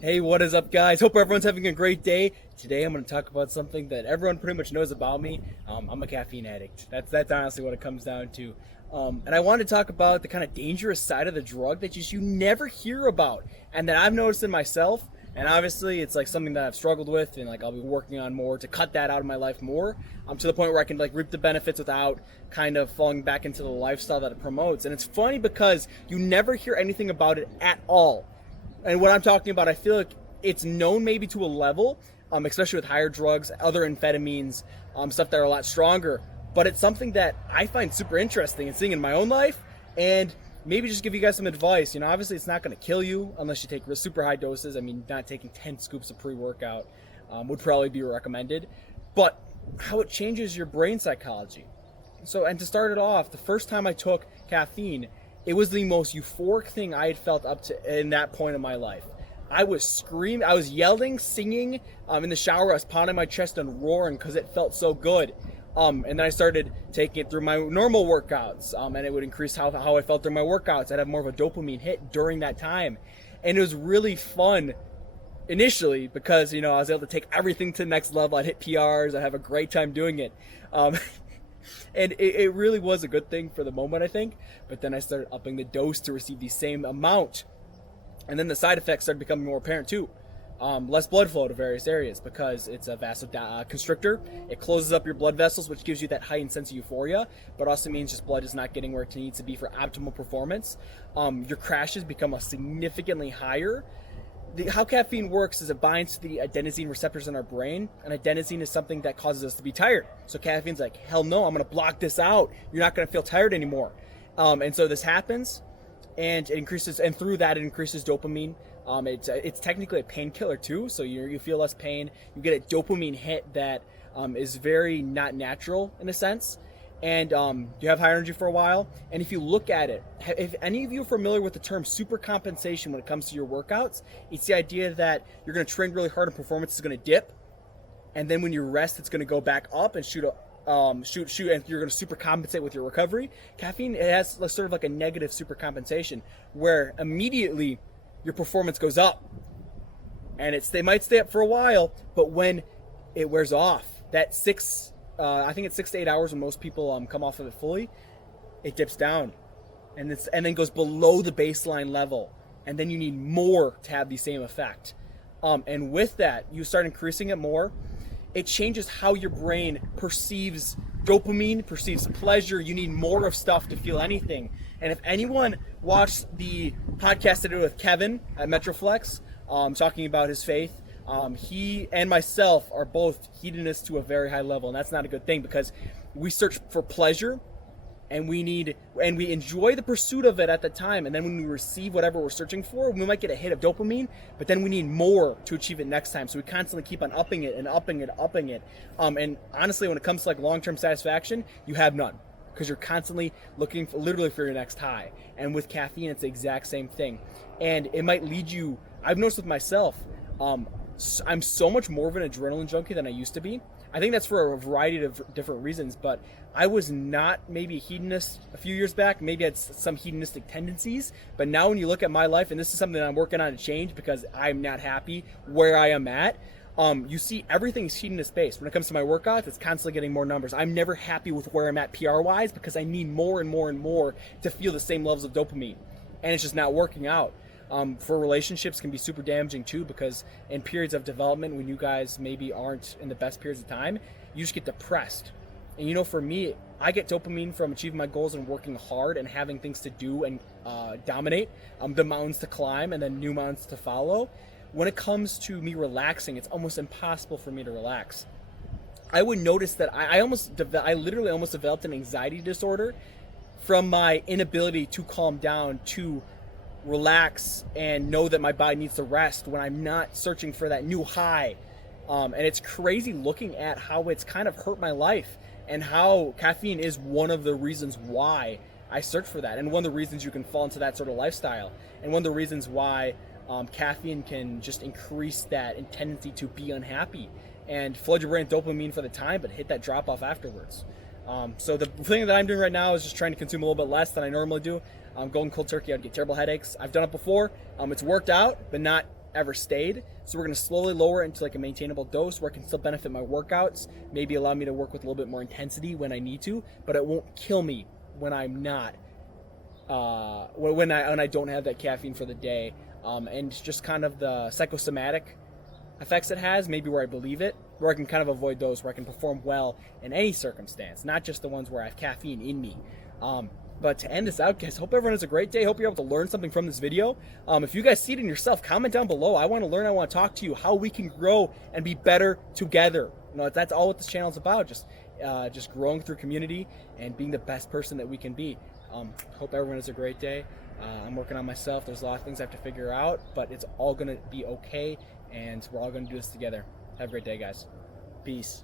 Hey, what is up, guys? Hope everyone's having a great day. Today I'm going to talk about something that everyone pretty much knows about me. I'm a caffeine addict. That's honestly what it comes down to. And I wanted to talk about the kind of dangerous side of the drug that you never hear about, and that I've noticed in myself. And obviously, it's like something that I've struggled with, and like I'll be working on more to cut that out of my life more, to the point where I can like reap the benefits without kind of falling back into the lifestyle that it promotes. And it's funny because you never hear anything about it at all. And what I'm talking about, I feel like it's known maybe to a level, especially with higher drugs, other amphetamines, stuff that are a lot stronger. But it's something that I find super interesting and seeing in my own life, and maybe just give you guys some advice. You know, obviously it's not going to kill you unless you take super high doses. I mean, not taking 10 scoops of pre-workout would probably be recommended. But how it changes your brain psychology. So, and to start it off, the first time I took caffeine, it was the most euphoric thing I had felt up to in that point of my life. I was screaming, I was yelling, singing in the shower. I was pounding my chest and roaring because it felt so good. And then I started taking it through my normal workouts, and it would increase how I felt during my workouts. I'd have more of a dopamine hit during that time. And it was really fun initially because, you know, I was able to take everything to the next level. I'd hit PRs. I'd have a great time doing it. And it really was a good thing for the moment, I think. But then I started upping the dose to receive the same amount. And then the side effects started becoming more apparent too. Less blood flow to various areas because it's a vasoconstrictor. It closes up your blood vessels, which gives you that heightened sense of euphoria, but also means just blood is not getting where it needs to be for optimal performance. Your crashes become significantly higher. How caffeine works is it binds to the adenosine receptors in our brain, and adenosine is something that causes us to be tired. So caffeine's like, hell no, I'm going to block this out. You're not going to feel tired anymore. And so this happens, and it increases, and through that it increases dopamine. It's technically a painkiller too, so you feel less pain. You get a dopamine hit that is very not natural in a sense. And you have high energy for a while. And if you look at it, if any of you are familiar with the term supercompensation when it comes to your workouts, it's the idea that you're going to train really hard and performance is going to dip, and then when you rest, it's going to go back up and shoot, and you're going to supercompensate with your recovery. Caffeine, it has sort of like a negative supercompensation where immediately your performance goes up, and they might stay up for a while, but when it wears off, that I think it's 6 to 8 hours when most people come off of it fully, it dips down and then goes below the baseline level, and then you need more to have the same effect. And with that, you start increasing it more. It changes how your brain perceives dopamine, perceives pleasure. You need more of stuff to feel anything. And if anyone watched the podcast I did with Kevin at Metroflex, talking about his faith, he and myself are both hedonists to a very high level, and that's not a good thing because we search for pleasure, and we enjoy the pursuit of it at the time, and then when we receive whatever we're searching for, we might get a hit of dopamine, but then we need more to achieve it next time, so we constantly keep on upping it and upping it, upping it. And honestly, when it comes to like long-term satisfaction, you have none because you're constantly looking literally for your next high. And with caffeine, it's the exact same thing, and it might lead you. I've noticed with myself, I'm so much more of an adrenaline junkie than I used to be. I think that's for a variety of different reasons, but I was not maybe a hedonist a few years back. Maybe I had some hedonistic tendencies, but now when you look at my life, and this is something that I'm working on to change because I'm not happy where I am at, you see everything's hedonist based. When it comes to my workouts, it's constantly getting more numbers. I'm never happy with where I'm at PR-wise because I need more and more and more to feel the same levels of dopamine, and it's just not working out. For relationships can be super damaging too, because in periods of development when you guys maybe aren't in the best periods of time, you just get depressed. And you know, for me, I get dopamine from achieving my goals and working hard and having things to do and dominate, the mountains to climb and then new mountains to follow. When it comes to me relaxing, it's almost impossible for me to relax. I would notice that I literally almost developed an anxiety disorder from my inability to calm down, to relax and know that my body needs to rest when I'm not searching for that new high. And it's crazy looking at how it's kind of hurt my life, and how caffeine is one of the reasons why I search for that, and one of the reasons you can fall into that sort of lifestyle, and one of the reasons why caffeine can just increase that tendency to be unhappy and flood your brain with dopamine for the time, but hit that drop off afterwards. So the thing that I'm doing right now is just trying to consume a little bit less than I normally do. Going cold turkey, I'd get terrible headaches. I've done it before. It's worked out, but not ever stayed. So we're going to slowly lower it into like a maintainable dose where it can still benefit my workouts, maybe allow me to work with a little bit more intensity when I need to, but it won't kill me when I'm not, when I don't have that caffeine for the day. And just kind of the psychosomatic effects it has, maybe where I believe it, where I can kind of avoid those, where I can perform well in any circumstance, not just the ones where I have caffeine in me. But to end this out, guys, hope everyone has a great day. Hope you're able to learn something from this video. If you guys see it in yourself, comment down below. I want to learn. I want to talk to you how we can grow and be better together. You know, that's all what this channel is about. Just growing through community and being the best person that we can be. Hope everyone has a great day. I'm working on myself. There's a lot of things I have to figure out, but it's all going to be okay, and we're all going to do this together. Have a great day, guys. Peace.